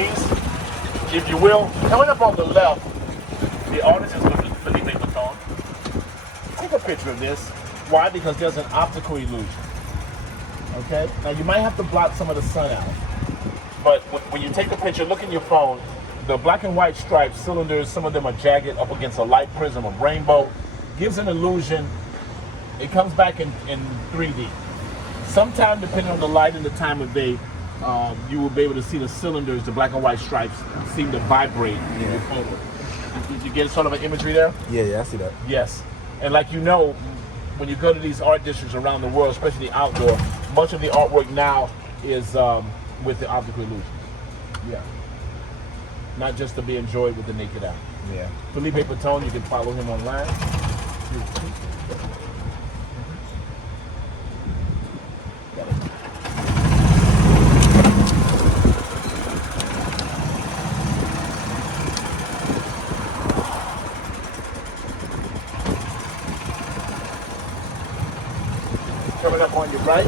please, if you will. Coming up on the left, the artist is Felipe Baton. Take a picture of this. Why? Because there's an optical illusion. Okay? Now you might have to block some of the sun out. But when you take the picture, look in your phone, the black and white stripes, cylinders, some of them are jagged up against a light prism of rainbow. Gives an illusion. It comes back in 3D. Sometime, depending on the light and the time of day, you will be able to see the cylinders, the black and white stripes, seem to vibrate in your photo. Did you get sort of an imagery there? Yeah, I see that. Yes. And like you know, when you go to these art districts around the world, especially outdoor, much of the artwork now is with the optical illusion. Yeah. Not just to be enjoyed with the naked eye. Yeah. Felipe Baton, you can follow him online. Coming up on your right.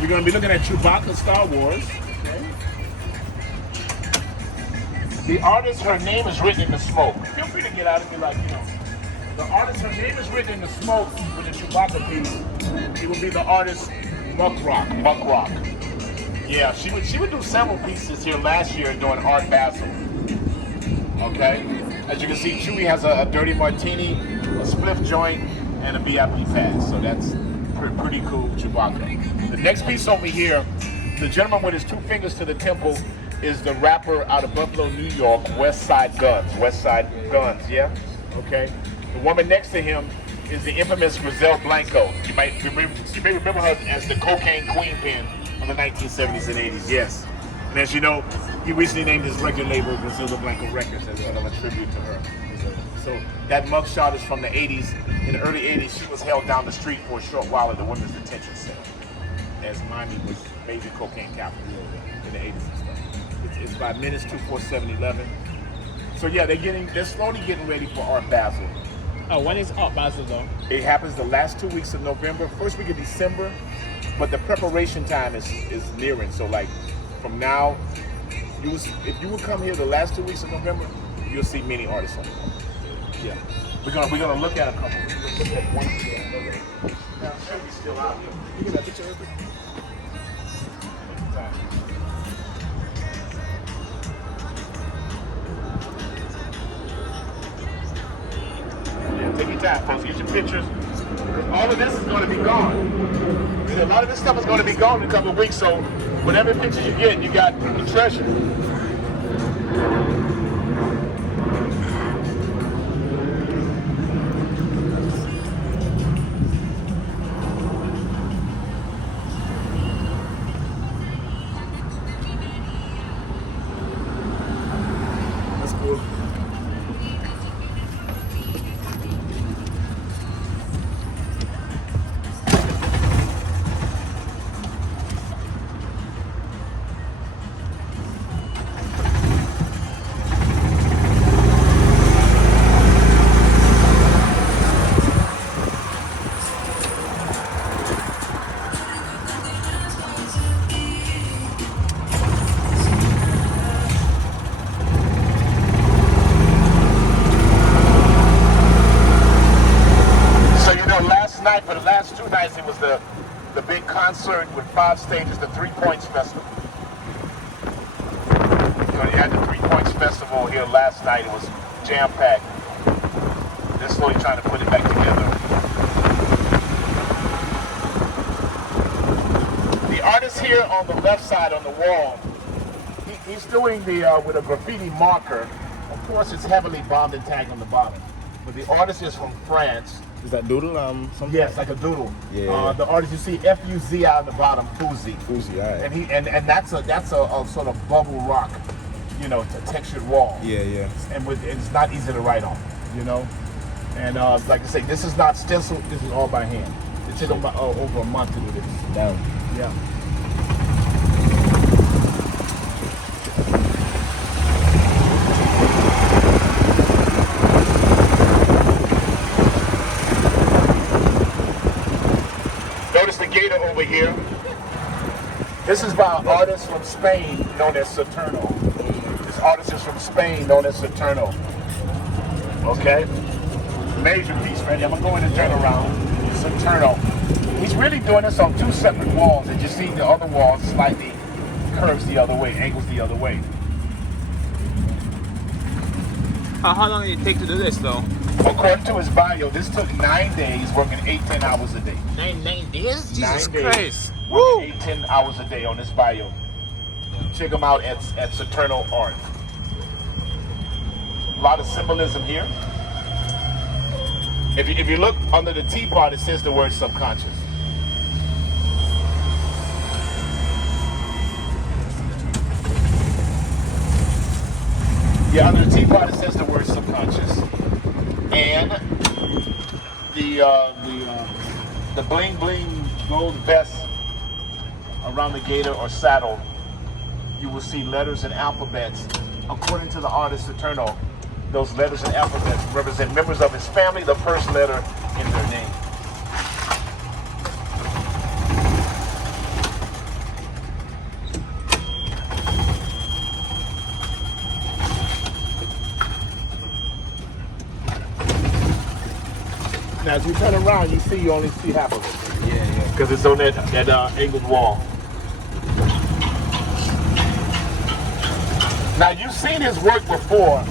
We're going to be looking at Chewbacca Star Wars. Okay. The artist, her name is written in the smoke. Feel free to get out and be like, the artist, her name is written in the smoke with the Chewbacca piece. It will be the artist Buck Rock. Yeah, she would do several pieces here last year during Art Basel. Okay? As you can see, Chewy has a dirty martini, a spliff joint, and a VIP pass. So that's pretty cool, Chewbacca. The next piece over here, the gentleman with his two fingers to the temple is the rapper out of Buffalo, New York, West Side Guns, yeah? Okay. The woman next to him is the infamous Grizel Blanco. You may remember her as the cocaine queen pin of the 1970s and 80s, yes. And as you know, he recently named his record label Griselda Blanco Records as sort of a tribute to her. So that mugshot is from the 80s. In the early 80s, she was held down the street for a short while at the women's detention center, as Miami was major cocaine capital in the 80s and stuff. It's by minutes 24711. So yeah, they're slowly getting ready for Art Basel. Oh, when is Art Basel though? It happens the last 2 weeks of November, first week of December, but the preparation time is nearing. So like from now, if you would come here the last 2 weeks of November, you'll see many artists on the wall. Yeah. We're gonna look at a couple. We're look at one here. Now Shelby's still out here. You get that picture of it? Yeah, take your time, folks. Get your pictures. All of this is going to be gone. A lot of this stuff is going to be gone in a couple of weeks, so whatever pictures you get, you got the treasure. That's cool. For the last 2 nights, it was the big concert with 5 stages, the 3 Points Festival. So you had the 3 Points Festival here last night. It was jam-packed. They're slowly trying to put it back together. The artist here on the left side on the wall, he's doing the with a graffiti marker. Of course, it's heavily bombed and tagged on the bottom. But the artist is from France. Is that doodle? Something? Yes, like a doodle. Yeah. The artist, you see F-U-Z out on the bottom, Fuzi. Fuzi, all right. And that's a sort of bubble rock, a textured wall. Yeah. And it's not easy to write on, And like I say, this is not stenciled. This is all by hand. It took them over a month to do this. Damn. Yeah. gator over here. This is by an artist from Spain known as Saturno. This artist is from Spain known as Saturno. Okay? Major piece, ready? I'm gonna go in and turn around. Saturno. He's really doing this on 2 separate walls, and you see the other wall slightly curves the other way, angles the other way. How long did it take to do this, though? According to his bio, this took 9 days, working 8-10 hours a day. 9 days? Jesus 9 days, Christ. working 8-10 hours a day on this bio. Check him out at Saturno Art. A lot of symbolism here. If you look under the T part, it says the word subconscious. Yeah, under the T part, it says the word subconscious. And the bling bling gold vest around the gator or saddle, you will see letters and alphabets. According to the artist Saturno, those letters and alphabets represent members of his family, the first letter in their name. Now, as you turn around, you only see half of it. Yeah. Because it's on that angled wall. Now, you've seen his work before.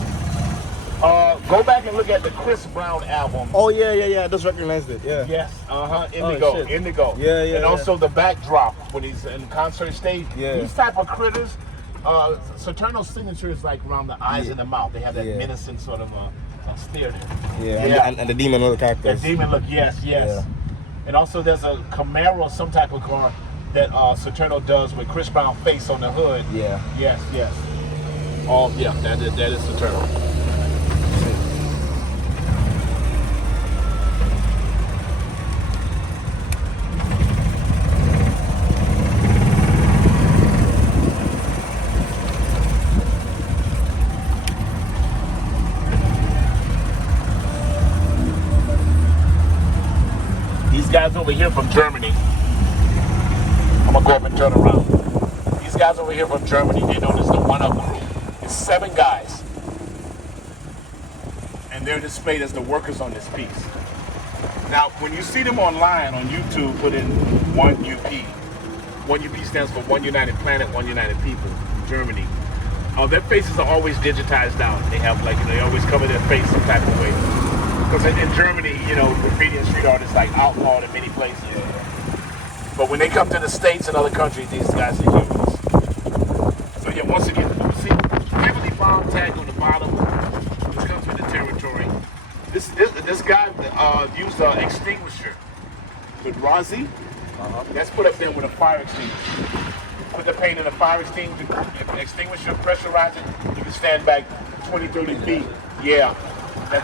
Go back and look at the Chris Brown album. Oh yeah. I just recognized it. Yeah. Yes, Indigo, shit. Indigo. Yeah. And also the backdrop when he's in concert stage. Yeah. These type of critters, Saturno's signature is like around the eyes and the mouth. They have that menacing sort of stare there. Yeah. And the demon little characters. That demon look, yes. Yeah. And also there's a Camaro, some type of car that Saturno does with Chris Brown face on the hood. Yeah. Yes. Oh yeah, that is Saturno. Guys over here from Germany. I'm gonna go up and turn around. These guys over here from Germany, they're known as the One Up Crew. It's 7 guys. And they're displayed as the workers on this piece. Now, when you see them online on YouTube, put in 1UP. 1UP stands for One United Planet, One United People, Germany. Their faces are always digitized out. They have they always cover their face some type of way. Because in Germany, graffiti and street art is like outlawed in many places. But when they come to the States and other countries, these guys are humans. So yeah, once again, you see heavily bombed tag on the bottom, which comes with the territory. This guy used an extinguisher with Razi. That's put up there with a fire extinguisher. Put the paint in a fire extinguisher, pressurize it, you can stand back 20, 30 feet. Yeah.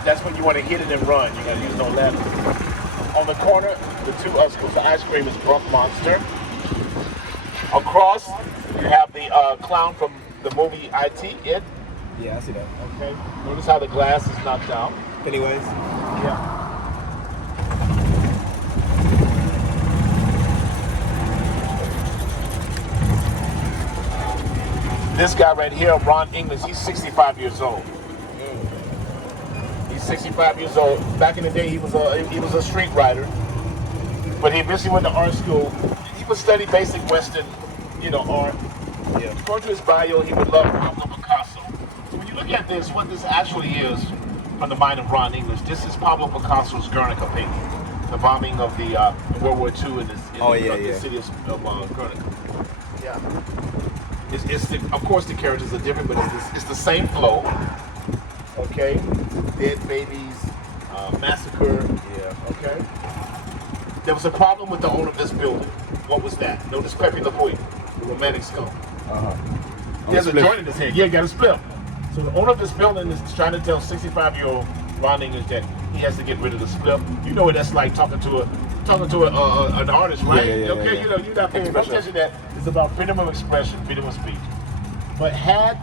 That's when you want to hit it and run. You gotta use no ladder. On the corner, the 2 scoops of ice cream is Buck Monster. Across, you have the clown from the movie It. Yeah, I see that. Okay. Notice how the glass is knocked out. Anyways. Yeah. This guy right here, Ron English, he's 65 years old. 65 years old. Back in the day, he was a street rider, but he eventually went to art school. He would study basic Western, art. Yeah. According to his bio, he would love Pablo Picasso. So when you look at this, what this actually is, from the mind of Ron English, this is Pablo Picasso's Guernica painting, the bombing of the World War II in the city of Guernica. Yeah. Of course, the characters are different, but it's the same flow. Okay, dead babies, massacre. Yeah. Okay. There was a problem with the owner of this building. What was that? Notice Pepe Le Pew, the romantic skull. He has a joint in his head. Yeah, got a split. So the owner of this building is trying to tell 65-year-old Ron English that he has to get rid of the split. You know what that's like talking to an artist, right? Yeah, okay, yeah. You're not paying attention to that. It's about freedom of expression, freedom of speech. But had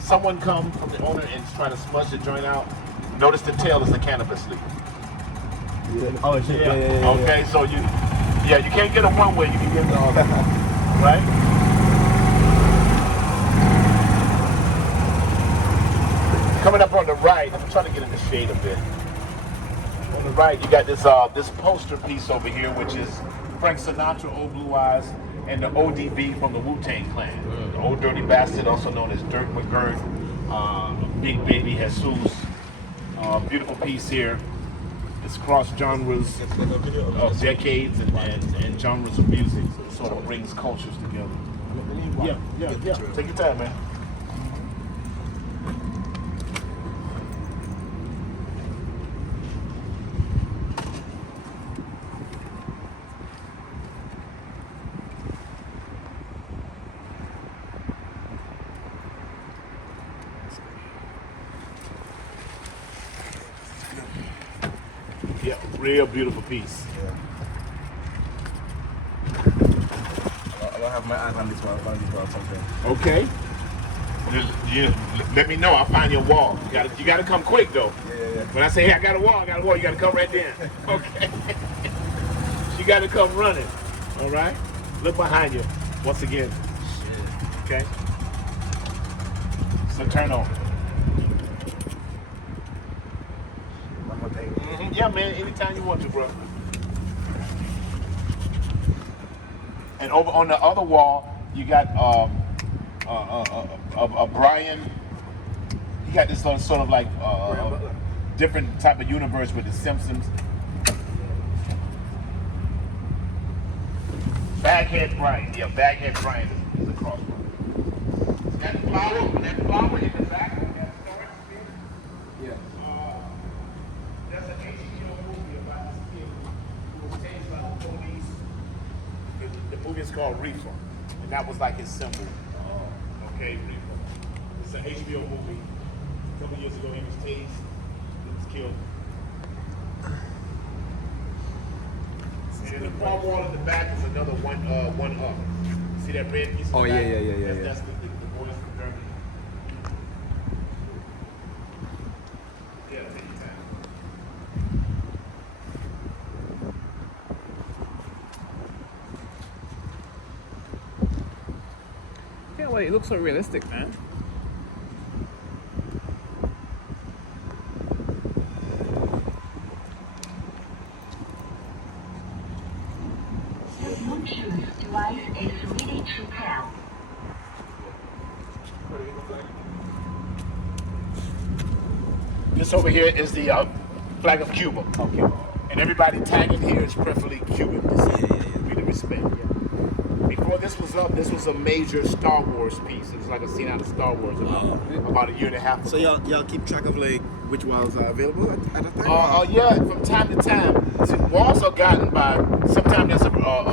someone come from the owner and try to smudge the joint out, notice the tail is the cannabis leaf. Oh shit! Yeah. Okay, so Yeah, you can't get them one way. You can get them all right. Coming up on the right, I'm trying to get in the shade a bit. On the right, you got this poster piece over here, which is Frank Sinatra, Old Blue Eyes, and the ODB from the Wu-Tang Clan. The Old Dirty Bastard, also known as Dirk McGirt, Big Baby Jesus. Beautiful piece here. It's cross genres of decades and genres of music. So it sort of brings cultures together. Yeah. Take your time, man. Yeah, real beautiful piece. Yeah. I don't have my eyes on this one. I'll find this one something. Okay. Let me know. I'll find your wall. You gotta come quick though. Yeah. When I say, hey, I got a wall, you gotta come right then. Okay. You gotta come running. All right. Look behind you. Once again. Okay. So turn on. One more thing. Yeah, man. Anytime you want to, bro. And over on the other wall, you got Brian. He got this sort of like different type of universe with the Simpsons. Baghead Brian. Yeah, Baghead Brian is across. That flower in the back. That storage thing. Yeah. There's an HBO movie about this kid who was chased by the police. The movie is called Reefer, and that was like his symbol. Okay, Reefer. It's an HBO movie. A couple years ago, he was tased. He was killed. And in the far wall in the back is another one up. See that red piece? Oh, yeah. yeah. That's the boys from Germany. Yeah, take your time. Yeah, well, it looks so realistic, man. The Bluetooth device is ready to pair. This over here is the flag of Cuba. Okay. And everybody tagging here is preferably Cuban. We the respect. Before this was up, this was a major Star Wars piece. It was like a scene out of Star Wars about a year and a half ago. So y'all keep track of like which walls are available at the time? Yeah, from time to time. See, walls are gotten by, sometimes there's a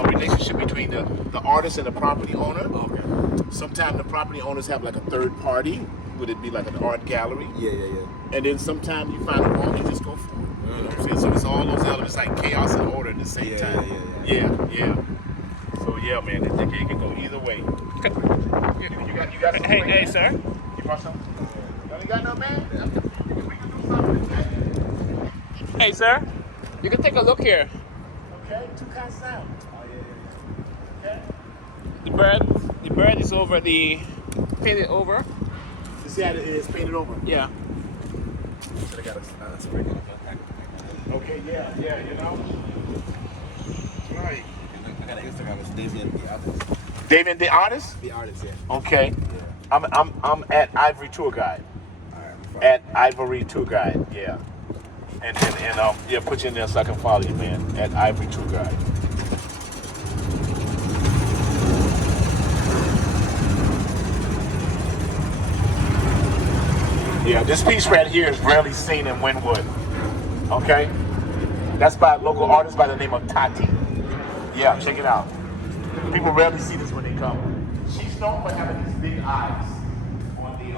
relationship between the artist and the property owner. Okay. Sometimes the property owners have like a third party. Would it be like an art gallery? Yeah. And then sometimes you find a wall, you just go for it. You know what I'm saying? So it's all those elements like chaos and order at the same time. Yeah. So yeah, man, it can go either way. You got something? Hey, sir. You brought something? You ain't got no man? We can do something, man. Hey, sir. You can take a look here. Okay, two kind of sound. Okay. The bird is over the painted over. You see how it is painted over? Yeah. So they got a spring on the back. Okay, yeah, you know. Right. I got an Instagram. It's Davian the artist. David the artist? The artist, yeah. Okay. Yeah. I'm at Ivory Tour Guide. Alright. At Ivory Tour Guide, yeah. And yeah, put you in there so I can follow you, man. At Ivory Tour Guide. Yeah, this piece right here is rarely seen in Wynwood. Okay? That's by a local artist by the name of Tati. Yeah, check it out. People rarely see this when they come. She's known for having these big eyes on the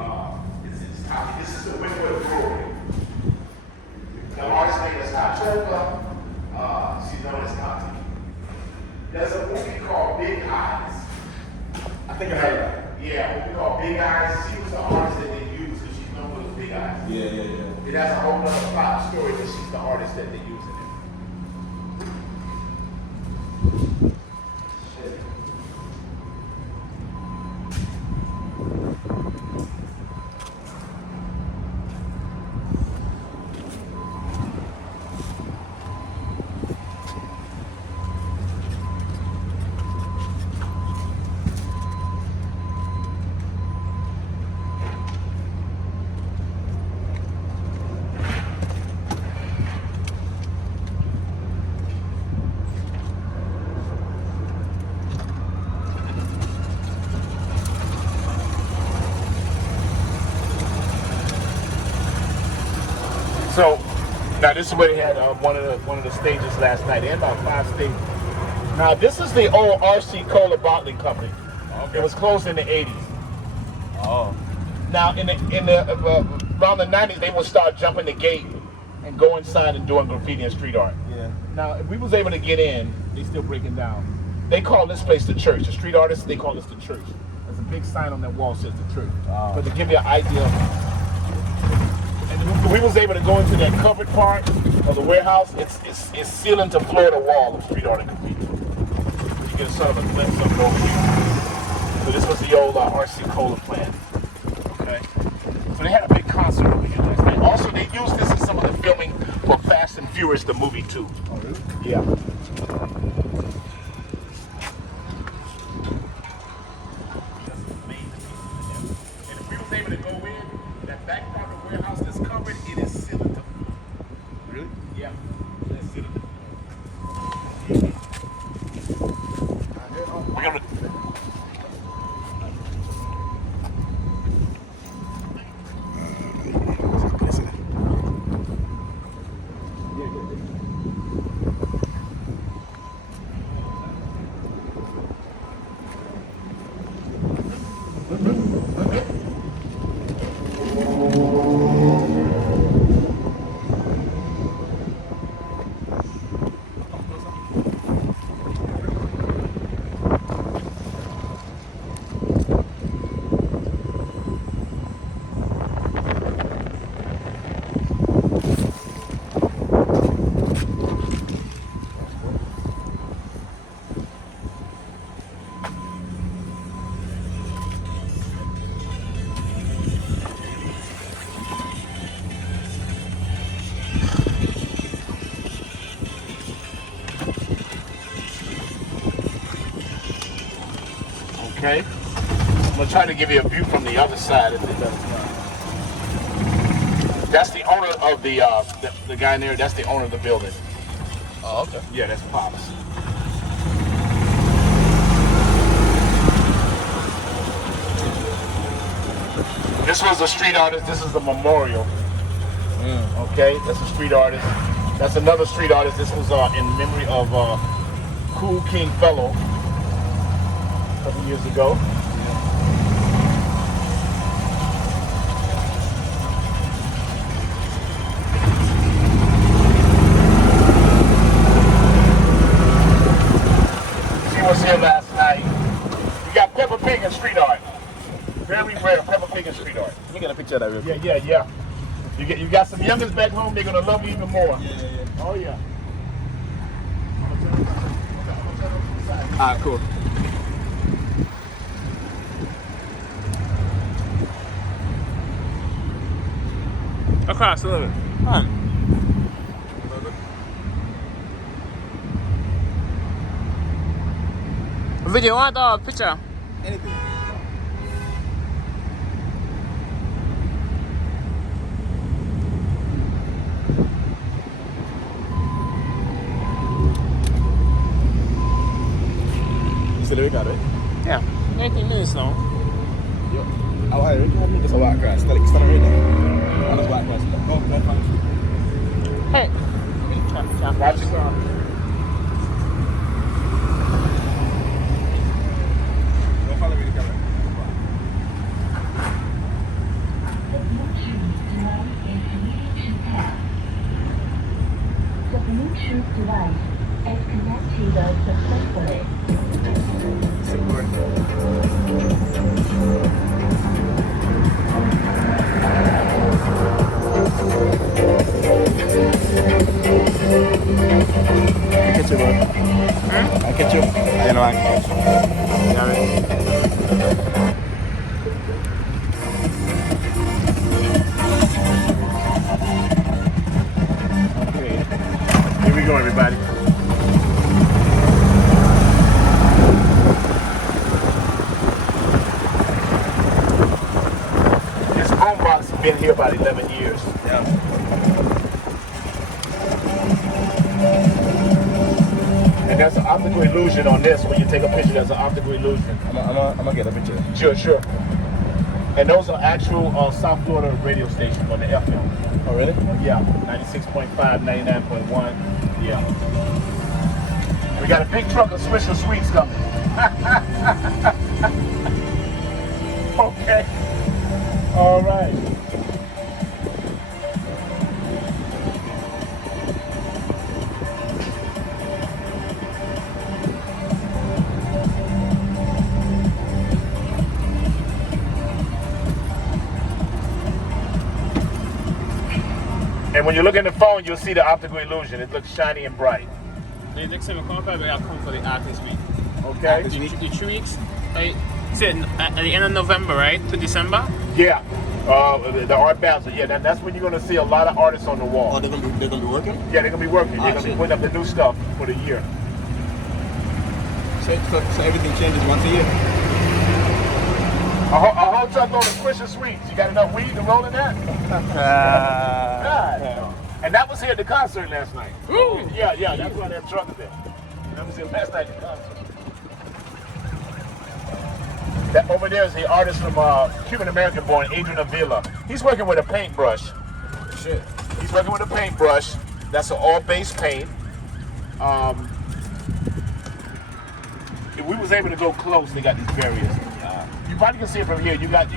this is Tati. This is the Wynwood Brewery. The artist name is Tatoka. She's known as Tati. There's a movie called Big Eyes. I think I heard that. Yeah, what we call Big Eyes. She was the artist that they used because she's known for those big eyes. Yeah. It has a whole other plot story, but she's the artist that they use in it. So now this is where they had one of the stages last night. They had about 5 stages. Now this is the old RC Cola bottling company. Okay. It was closed in the 80s. Oh. Now in the around the 90s they would start jumping the gate and go inside and doing graffiti and street art. Yeah. Now if we was able to get in, they still breaking down. They call this place the church. The street artists, they call this the church. There's a big sign on that wall that says the church. Wow. But to give you an idea, and we was able to go into that covered part of the warehouse. It's ceiling to floor to wall of street art and graffiti. You get a sort of a glimpse of it over here. So this was the old RC Cola plant. Okay. So they had a big concert over here last night. Also, they used this in some of the filming for Fast and Furious, the movie too. Oh, really? Yeah. And if we was able to go in, that back part of the warehouse that's covered, it is sealed to. Really? Yeah. That's sealed to. We're gonna. Okay. I'm gonna try to give you a view from the other side if it does. That's the owner of the guy in there. That's the owner of the building. Oh, okay. Yeah, that's Pops. This was a street artist. This is a memorial. Okay, that's a street artist. That's another street artist. This was in memory of Cool King Fellow a couple years ago. She was here last night. We got Peppa Pig and street art. Very rare, Peppa Pig and street art. Let me get a picture of that real quick. Yeah. You got some youngins back home. They're gonna love you even more. Yeah. Oh yeah. Ah, cool. Across a little bit. Come on. Video or picture? Anything. You still record, right? Yeah. 19 minutes now. Yo. Oh, I don't have this a white grass. Stand right there. On this white grass. Oh, no, fine. Hey. Watch your car. Don't follow me the camera. The Bluetooth device is connected successfully. Catch you, bro. ketchup. I don't like ketchup. Okay. Here we go, everybody. This boombox has been here about 11 years. Yeah. And there's an optical illusion on this. When you take a picture, there's an optical illusion. I'm gonna get a picture. Sure, sure. And those are actual South Florida radio stations on the FM. Oh, really? Yeah, 96.5, 99.1. Yeah. We got a big truck of Swisher Sweets coming. Okay. All right. And when you look at the phone, you'll see the optical illusion. It looks shiny and bright. The next time I come back, I'll come for the artist week. Okay? The 2 weeks, right? At the end of November, right? To December? Yeah. The art battle. Yeah, that's when you're going to see a lot of artists on the wall. Oh, they're gonna be working? Yeah, they're going to be working. They're going to be shit. putting up the new stuff for the year. So everything changes once a year? A whole truck load of Swisher Sweets. You got enough weed to roll in that? God. And that was here at the concert last night. Ooh. Yeah, that's why that truck is there. That was here last night at the concert. That over there is the artist from Cuban American born, Adrian Avila. He's working with a paintbrush. Shit. He's working with a paintbrush. That's an all-base paint. If we was able to go close, they got these barriers. You probably can see it from here. You got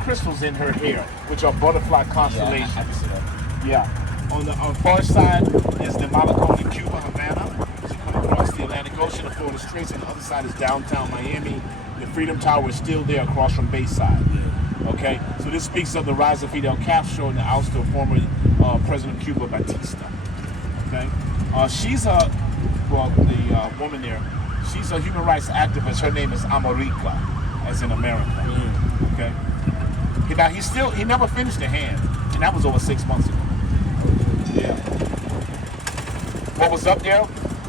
crystals in her hair, which are butterfly constellations. Yeah, I can see that. Yeah. On the far side is the Malecón in Cuba, Havana. As you come across the Atlantic Ocean, the Florida Straits, and the other side is downtown Miami. The Freedom Tower is still there across from Bayside. Okay? So this speaks of the rise of Fidel Castro and the ouster of former President of Cuba, Batista. Okay? She's the woman there, she's a human rights activist. Her name is America, as in America. Okay? Now, he never finished the hand, and that was over 6 months ago. Yeah. What was up there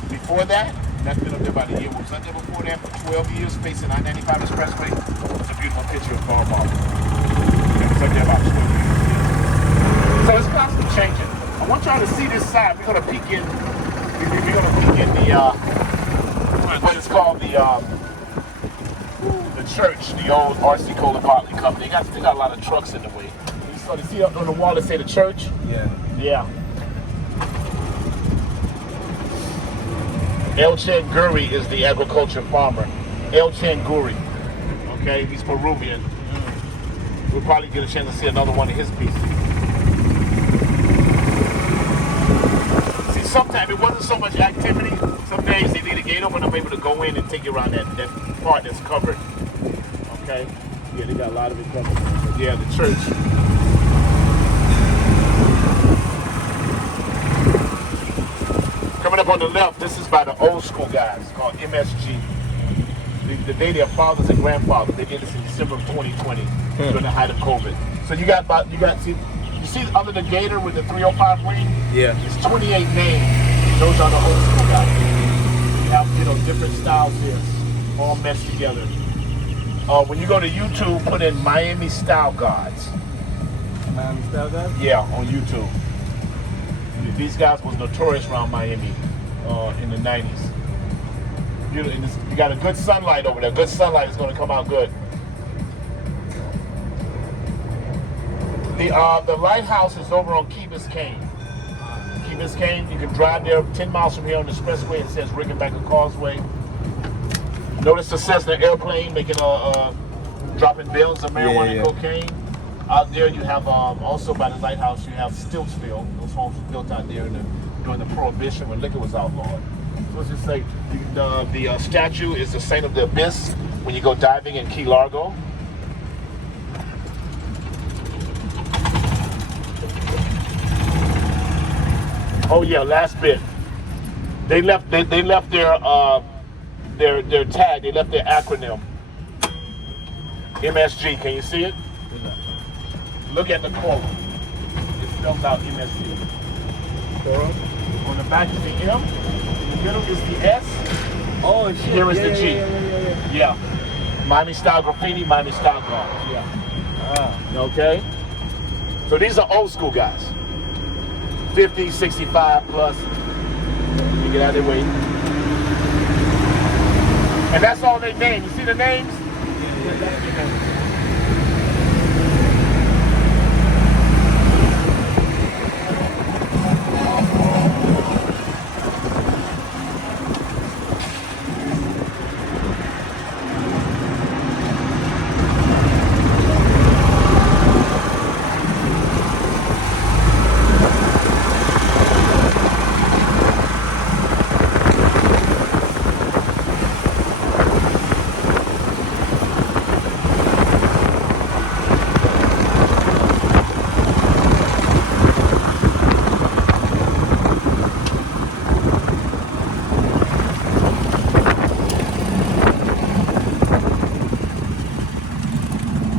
before that? That's been up there about a year. What was up there before that for 12 years, facing I-95 Expressway? It's a beautiful picture of Carl Martin. It was up there about 12 years. So it's constantly changing. I want y'all to see this side. We're gonna peek in. We're gonna peek in the what is called the church, the old R.C. Cole Bartley Company. They got a lot of trucks in the way. You see up on the wall that say the church? Yeah. Yeah. El Changuri is the agriculture farmer. El Changuri. Okay, he's Peruvian. We'll probably get a chance to see another one of his pieces. See, sometimes it wasn't so much activity. Some days they leave the gate open, I'm able to go in and take you around that part that's covered. Okay? Yeah, they got a lot of it covered. But yeah, the church. Coming up on the left, this is by the old school guys called MSG. The day their fathers and grandfathers, they did this in December of 2020 during the height of COVID. So you see under the gator with the 305 wing? Yeah. It's 28 names. Those are the old school guys. You have, different styles here, all meshed together. When you go to YouTube, put in Miami Style Gods. Miami Style Gods? Yeah, on YouTube. These guys was notorious around Miami in the 90s. You got a good sunlight over there. Good sunlight is going to come out good. The lighthouse is over on Key Biscayne. Key Biscayne, you can drive there 10 miles from here on the expressway. It says Rickenbacker Causeway. Notice the Cessna airplane making dropping bales of marijuana and cocaine. Out there you have also by the lighthouse you have Stiltsville. Those homes were built out there during the Prohibition when liquor was outlawed. So let's just say the statue is the Saint of the Abyss when you go diving in Key Largo. Oh yeah, last bit. They left their tag. They left their acronym. MSG. Can you see it? Look at the quote. It spells out MSG. On the back is the M. In the middle is the S. Oh shit. Here is the G. Yeah. Miami style graffiti, Miami style golf. Yeah. Okay? So these are old school guys. 50, 65 plus. You get out of their way. And that's all they name. You see the names?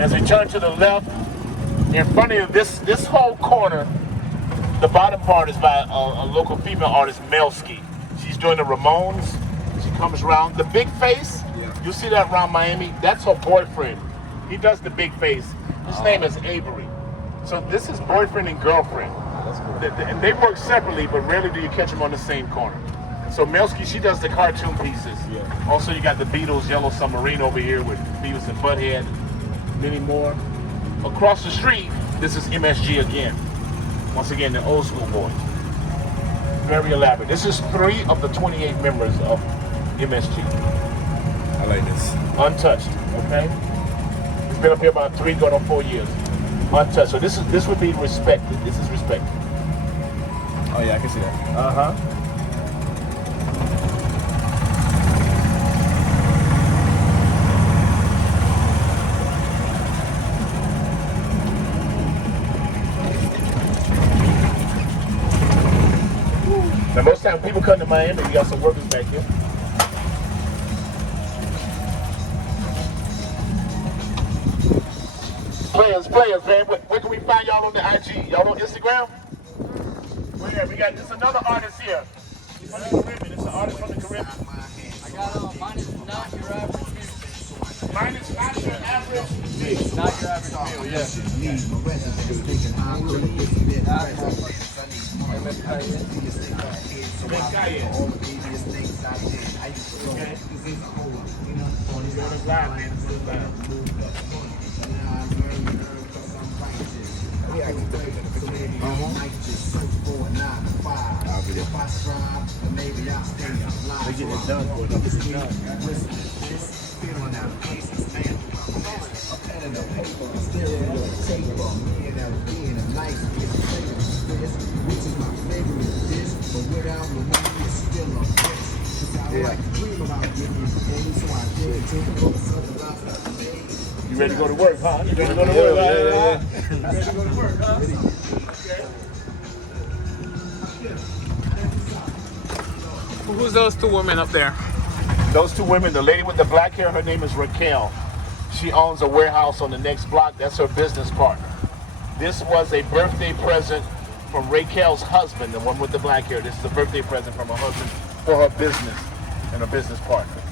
As we turn to the left, in front of you, this whole corner, the bottom part is by a local female artist, Melski. She's doing the Ramones. She comes around. The big face, you see that around Miami? That's her boyfriend. He does the big face. His name is Avery. So this is boyfriend and girlfriend. That's cool. And they work separately, but rarely do you catch them on the same corner. So Melski, she does the cartoon pieces. Yeah. Also, you got the Beatles Yellow Submarine over here with Beavis and Butthead. Many more. Across the street, this is MSG again. Once again, the old school boys. Very elaborate. This is 3 of the 28 members of MSG. I like this. Untouched, okay? It's been up here about 3 going on 4 years. Untouched. So this would be respected. This is respected. Oh yeah, I can see that. Uh-huh. Now most times people come to Miami, you got some workers back here. Players, man. Where can we find y'all on the IG? Y'all on Instagram? Where? We got this another artist here. He's from the Caribbean. It's an artist from the Caribbean. I got mine is not your average meal. Mine is not your average meal. Not your average meal, yeah. They get it done for them. You ready to go to work, huh? You ready to go to work? Yeah. You ready to go to work, huh? Okay. Who's those 2 women up there? Those 2 women, the lady with the black hair, her name is Raquel. She owns a warehouse on the next block. That's her business partner. This was a birthday present from Raquel's husband, the one with the black hair. This is a birthday present from her husband for her business and her business partner.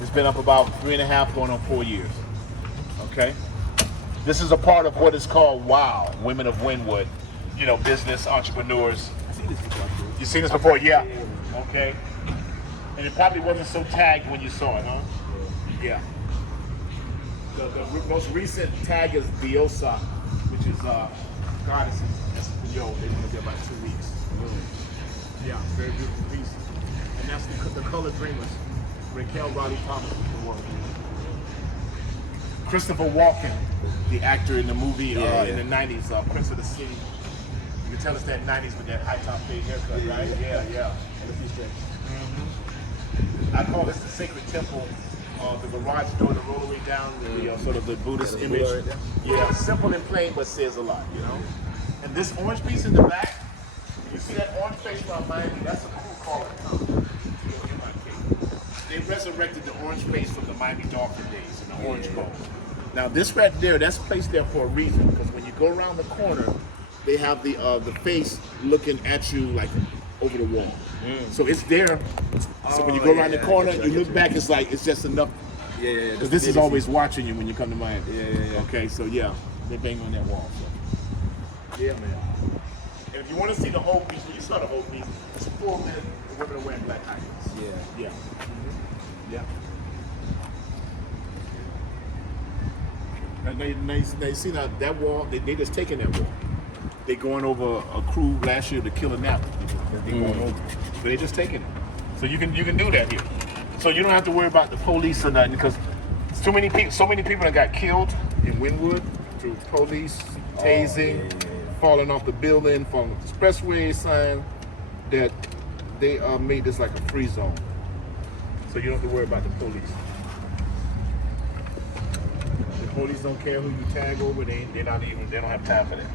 It's been up about 3.5 going on 4 years. Okay? This is a part of what is called WOW, Women of Wynwood. You know, business entrepreneurs. You seen this before? Yeah. Okay. And it probably wasn't so tagged when you saw it, huh? Yeah. The most recent tag is Diosa, which is goddesses. Yo, they're gonna be about 2 weeks. Yeah, very beautiful piece. And that's the Color Dreamers. Raquel Riley Thomas is the work. Christopher Walken, the actor in the movie in the 90s, Prince of the City. You can tell it's that 90s with that high top fade haircut, right? Yeah. I call this the sacred temple. The garage door, the roll way down, the sort of the Buddhist image. Yeah, simple and plain, but says a lot, you know? And this orange piece in the back, you see that orange face around Miami, that's a cool They resurrected the orange face from the Miami Dolphin days in the Orange Bowl. Now this right there, that's placed there for a reason, because when you go around the corner, they have the face looking at you like over the wall. So it's there. So when you go around the corner, you look back, it's like it's just enough. Yeah. Because this is always watching you when you come to Miami. Yeah. Okay, so yeah, they bang on that wall. So. Yeah, man. And if you want to see the whole piece, when you saw the whole piece, it's 4 minutes. The women are wearing black items. Yeah. Yeah. Now you see that wall, they just taking that wall. They going over a crew last year to kill a nap. They going over. But they just taking it. So you can do that here. So you don't have to worry about the police or nothing, because so many people that got killed in Wynwood through police, tasing, falling off the building, falling off the expressway sign, that they made this like a free zone. So you don't have to worry about the police. The police don't care who you tag over. They don't have time for that.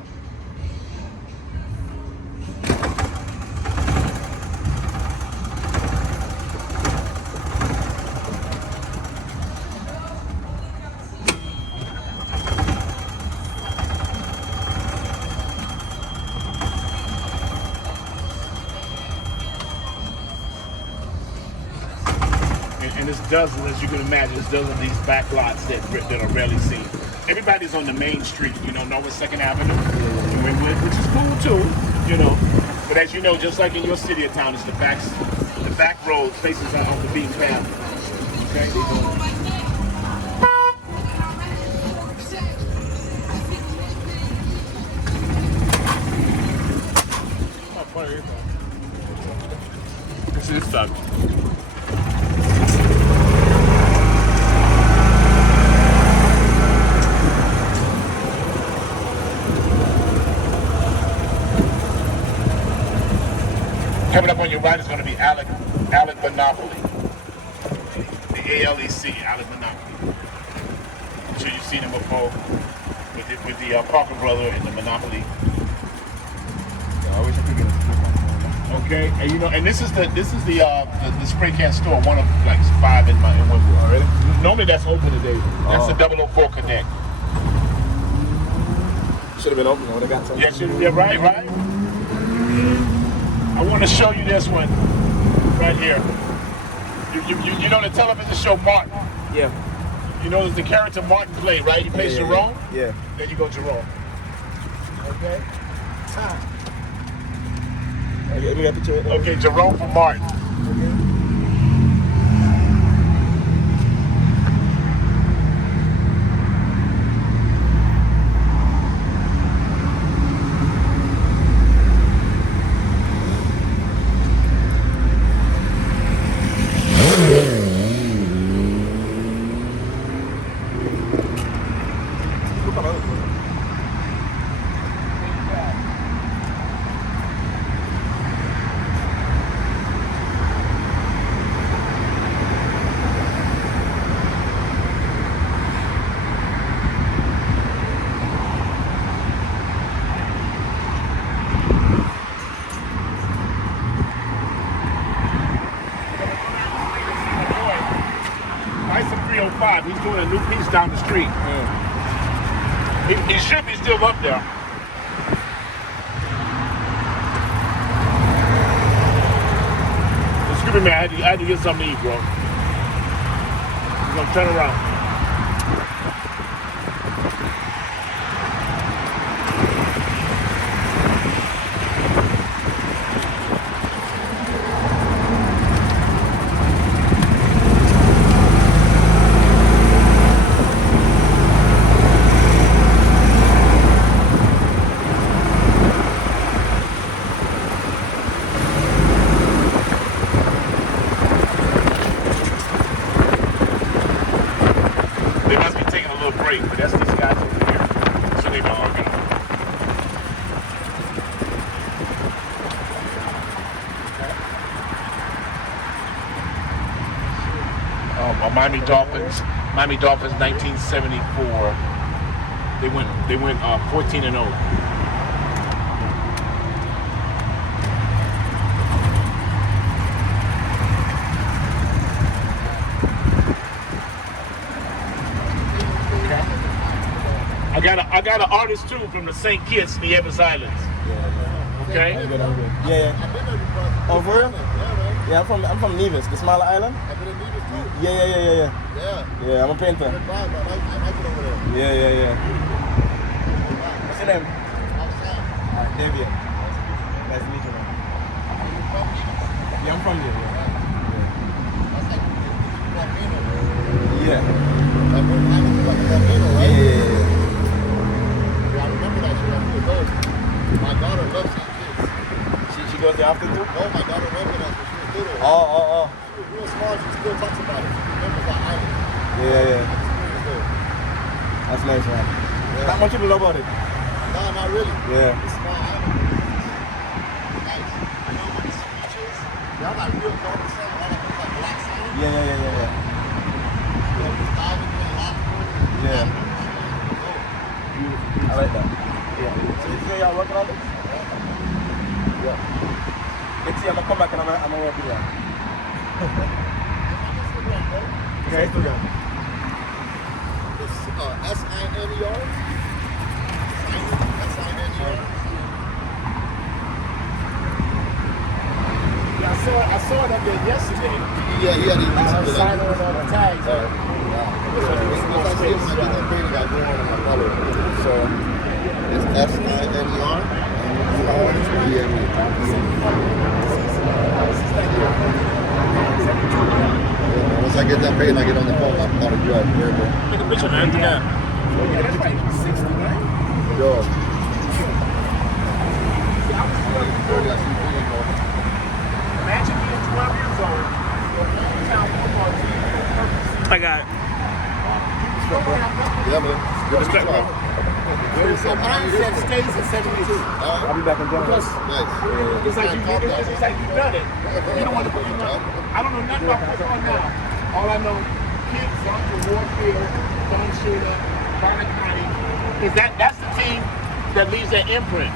And it's dozens, as you can imagine, it's dozens of these back lots that are rarely seen. Everybody's on the main street, North 2nd Avenue, in Wynwood, which is cool too, But as you know, just like in your city or town, it's the back roads, faces out on the beaten path. Okay, they doing This is stuck. Coming up on your right is going to be Alec Monopoly. The ALEC, Alec Monopoly. I'm sure you've seen him before with the Parker brother and the Monopoly. I wish I could get a Okay, and this is the spray can store, one of like 5 in Wynwood. Oh, really? Normally that's open today. That's the 004 Connect. Should have been open when I got something. Yeah, right. I want to show you this one right here. You know the television show Martin? Yeah. You know there's the character Martin played, right? He plays Jerome? Yeah. There you go, Jerome. Okay? Okay, we got the chair. Okay, Jerome for Martin. He's doing a new piece down the street. He should be still up there. Excuse me, man. I had to get something to eat, bro. We're gonna turn around. But that's these guys over here. So they've been working. Miami Dolphins, 1974. They went 14-0. I got an artist too from the St. Kitts, the Evans Islands. Okay. I'm good. Yeah. Oh, for real? Yeah, I'm from Nevis, the smaller island. Yeah. Yeah, I'm a painter. Yeah. What's your name? David. Nice to meet you, man. Yeah, I'm from here. Yeah. I remember that shit. My daughter loves St. Kitts. She goes there often too? No, my daughter went with us when she was little. Oh. She was real small. She still talks about it. She remembers that island. Yeah. That's nice, man. Yeah. Not much people know about it. No, not really. Yeah. It's a small island. Nice. I know when it's beaches, y'all got real dark sun. All that looks like black sand. Yeah. Yeah. I like that. Yeah. So you say y'all working on this? Yeah. Let's see, I'm gonna come back and I'm gonna work with you. Okay. It's S-I-N-E-R. S-I-N-E-R. I saw it up there yesterday. Yeah, he had to I was signing on all the tags. If I see him, I get that page, I go on and I follow it. So it's S-I-N-E-R. Once I get that page, I get on the phone, I'm about to grab it. Take a picture, man. Yeah. That's like 60, right? Yo. Imagine being 12 years old. Town football team. I got it. Yeah, man. Good to meet y'all. So mindset stays at 72. I'll be back in town. Because Nice. it's like you've done it. You don't want to put I don't know nothing about football now. All I know, kids, Zonta, Warfield, Don Shooter, Bonnet County, is that's the team that leaves that imprint.